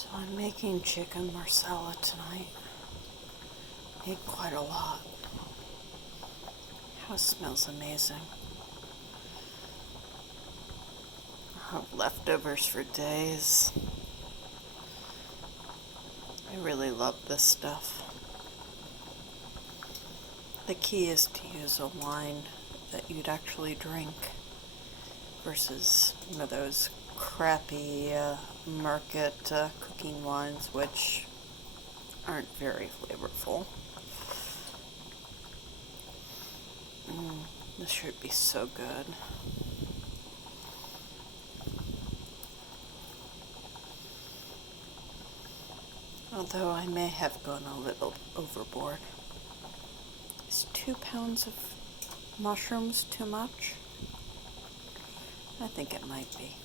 So I'm making chicken marsala tonight. Made quite a lot. House smells amazing. I have leftovers for days. I really love this stuff. The key is to use a wine that you'd actually drink versus those crappy market cooking wines, which aren't very flavorful. This should be so good. Although I may have gone a little overboard. Is 2 pounds of mushrooms too much? I think it might be.